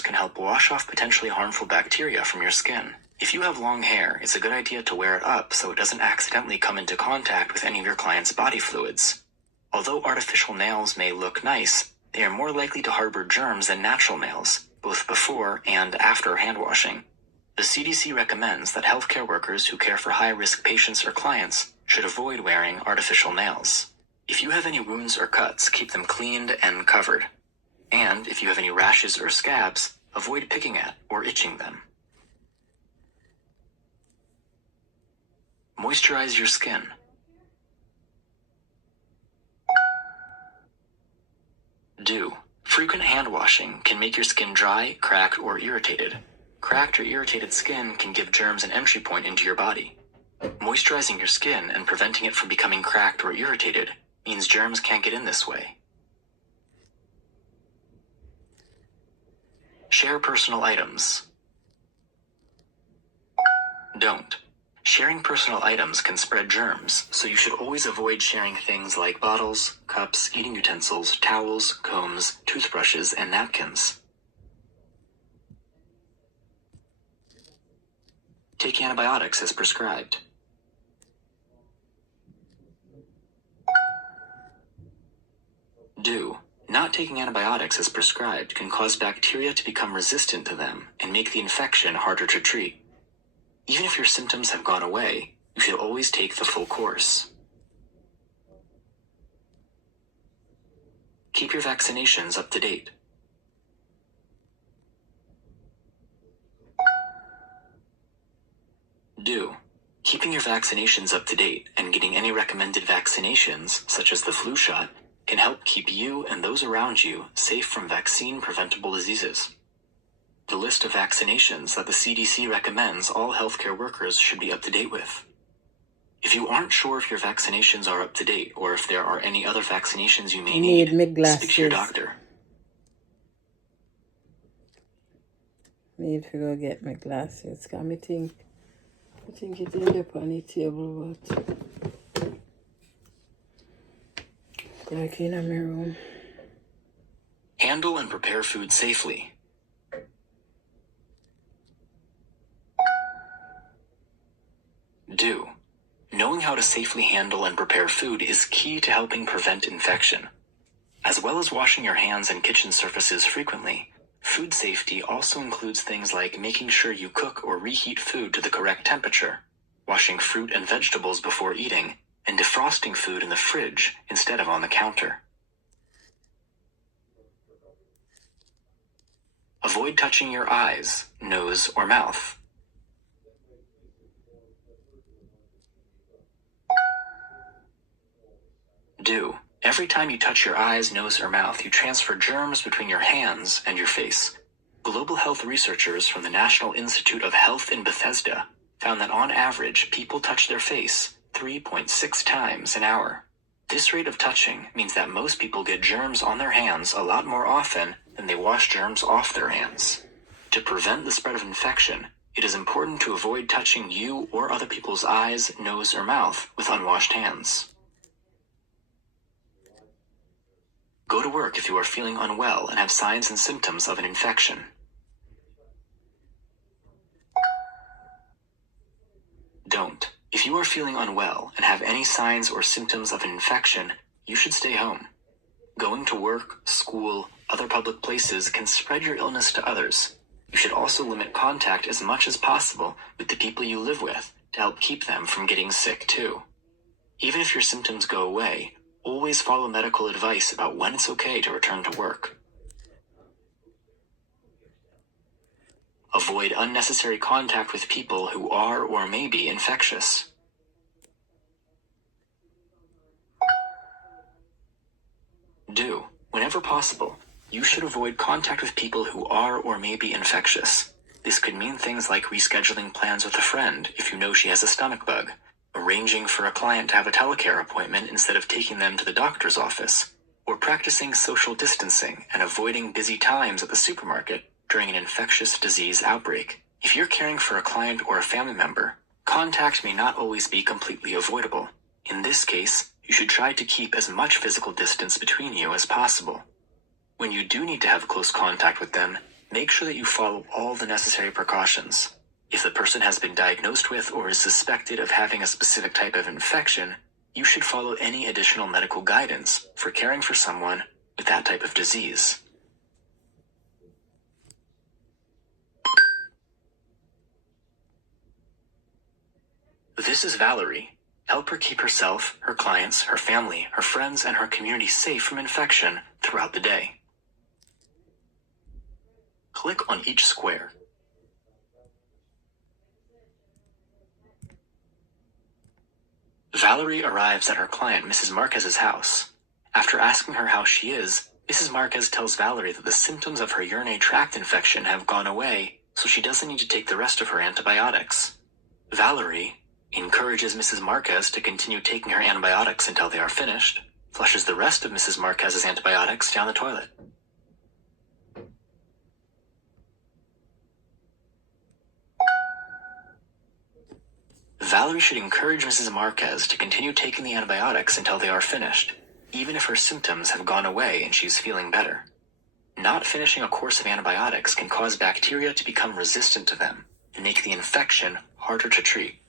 can help wash off potentially harmful bacteria from your skin. If you have long hair, it's a good idea to wear it up so it doesn't accidentally come into contact with any of your client's body fluids. Although artificial nails may look nice, they are more likely to harbor germs than natural nails, both before and after hand washing. The CDC recommends that healthcare workers who care for high-risk patients or clients should avoid wearing artificial nails. If you have any wounds or cuts, keep them cleaned and covered. And if you have any rashes or scabs, avoid picking at or itching them. Moisturize your skin. Do. Frequent hand washing can make your skin dry, cracked, or irritated. Cracked or irritated skin can give germs an entry point into your body. Moisturizing your skin and preventing it from becoming cracked or irritated means germs can't get in this way. Share personal items. Don't. Sharing personal items can spread germs, so you should always avoid sharing things like bottles, cups, eating utensils, towels, combs, toothbrushes, and napkins. Take antibiotics as prescribed. Do. Not taking antibiotics as prescribed can cause bacteria to become resistant to them and make the infection harder to treat. Even if your symptoms have gone away, you should always take the full course. Keep your vaccinations up to date. Do. Keeping your vaccinations up to date and getting any recommended vaccinations, such as the flu shot, can help keep you and those around you safe from vaccine-preventable diseases. The list of vaccinations that the CDC recommends all healthcare workers should be up to date with. If you aren't sure if your vaccinations are up to date or if there are any other vaccinations you may need, speak to your doctor. Need to go get my glasses. Cause I think it's in the on table, but like in my room. Handle and prepare food safely. Do. Knowing how to safely handle and prepare food is key to helping prevent infection. As well as washing your hands and kitchen surfaces frequently, food safety also includes things like making sure you cook or reheat food to the correct temperature, washing fruit and vegetables before eating, and defrosting food in the fridge instead of on the counter. Avoid touching your eyes, nose, or mouth. Do. Every time you touch your eyes, nose, or mouth, you transfer germs between your hands and your face. Global health researchers from the National Institute of Health in Bethesda found that on average, people touch their face 3.6 times an hour. This rate of touching means that most people get germs on their hands a lot more often than they wash germs off their hands. To prevent the spread of infection, it is important to avoid touching you or other people's eyes, nose, or mouth with unwashed hands. Go to work if you are feeling unwell and have signs and symptoms of an infection. Don't. If you are feeling unwell and have any signs or symptoms of an infection, you should stay home. Going to work, school, other public places can spread your illness to others. You should also limit contact as much as possible with the people you live with to help keep them from getting sick too. Even if your symptoms go away, always follow medical advice about when it's okay to return to work. Avoid unnecessary contact with people who are or may be infectious. Do. Whenever possible, you should avoid contact with people who are or may be infectious. This could mean things like rescheduling plans with a friend if you know she has a stomach bug, arranging for a client to have a telecare appointment instead of taking them to the doctor's office, or practicing social distancing and avoiding busy times at the supermarket during an infectious disease outbreak. If you're caring for a client or a family member, contact may not always be completely avoidable. In this case, you should try to keep as much physical distance between you as possible. When you do need to have close contact with them, Make sure that you follow all the necessary precautions. If the person has been diagnosed with or is suspected of having a specific type of infection, you should follow any additional medical guidance for caring for someone with that type of disease. This is Valerie. Help her keep herself, her clients, her family, her friends, and her community safe from infection throughout the day. Click on each square. Valerie arrives at her client Mrs. Marquez's house. After asking her how she is, Mrs. Marquez tells Valerie that the symptoms of her urinary tract infection have gone away, so she doesn't need to take the rest of her antibiotics. Valerie encourages Mrs. Marquez to continue taking her antibiotics until they are finished, flushes the rest of Mrs. Marquez's antibiotics down the toilet. Valerie should encourage Mrs. Marquez to continue taking the antibiotics until they are finished, even if her symptoms have gone away and she's feeling better. Not finishing a course of antibiotics can cause bacteria to become resistant to them and make the infection harder to treat.